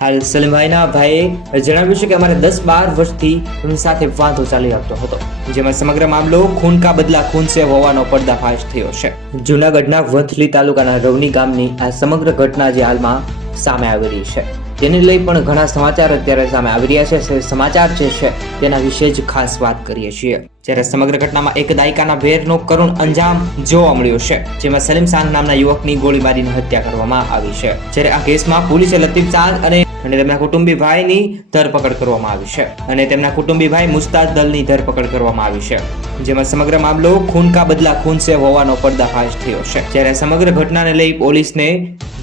હાલ સલીમભાઈના ભાઈએ જણાવ્યું છે કે અમારે 10-12 વર્ષથી એમની સાથે વાંધો ચાલી આવતો હતો, જેમાં સમગ્ર મામલો ખૂન કા બદલા ખૂન સે હોવાનો પર્દાફાશ થયો છે. જૂનાગઢના વંથલી તાલુકાના રવની ગામની આ સમગ્ર ઘટના જે હાલમાં સામે આવી રહી છે, તેને લઈ પણ ઘણા સમાચાર અત્યારે સામે આવી રહ્યા છે. સમાચાર જે છે તેના વિશે જ ખાસ વાત કરીએ છીએ. જ્યારે સમગ્ર ઘટનામાં એક દાયકાના ભેરનો કરુણ અંજામ જોવા મળ્યો છે, જેમાં સલીમ સાંગ નામના યુવકની ગોળી મારીને હત્યા કરવામાં આવી છે. જ્યારે આ કેસમાં પોલીસે લતીફ સાંગ અને તેમના કુટુંબી ભાઈની ધરપકડ કરવામાં આવી છે અને તેમના કુટુંબી ભાઈ મુસ્તાદ દલની ધરપકડ કરવામાં આવી છે, જેમાં સમગ્ર મામલો ખૂન કા બદલા ખૂન સે હોવાનો પર્દાફાશ થયો છે. જ્યારે સમગ્ર ઘટનાને લઈ પોલીસને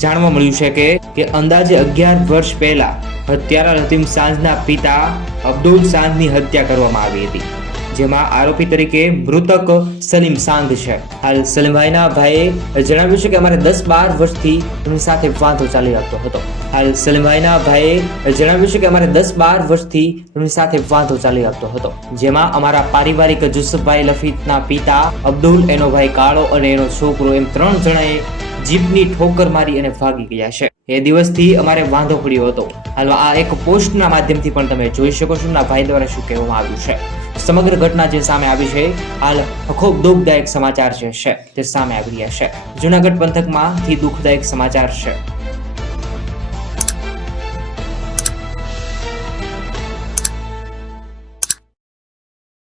જાણવા મળ્યું છે કે અંદાજે 11 વર્ષ પહેલા હત્યારા લતીફ સાંગના પિતા અબ્દુલ સાંગની હત્યા કરવામાં આવી હતી, જેમાં આરોપી તરીકે મૃતક સલીમ સાંગ છે. હાલ સલીમભાઈના ભાઈએ જણાવ્યું છે કે અમારે 10-12 વર્ષથી એમની સાથે વાંધો ચાલી આવતો હતો. હાલ સલીમભાઈના ભાઈએ જણાવ્યું છે કે અમારે 10-12 વર્ષથી એમની સાથે વાંધો ચાલી આવતો હતો, જેમાં અમારા પારિવારિક યુસુફભાઈ લફીતના પિતા અબ્દુલ, એનો ભાઈ કાળો અને એનો છોકરો એમ 3 જણાએ જીપની ઠોકર મારી અને ભાગી ગયા છે. એ દિવસથી અમારે વાંધો પડ્યો હતો. હાલમાં આ એક પોસ્ટના માધ્યમથી પણ તમે જોઈ શકો છો ના ભાઈ દ્વારા શું કહેવામાં આવ્યું છે. સમગ્ર ઘટના જે સામે આવી છે, હાલ ખૂબ દુઃખદાયક સમાચાર જે છે તે સામે આવી રહ્યા છે. જૂનાગઢ પંથકમાંથી દુઃખદાયક સમાચાર છે.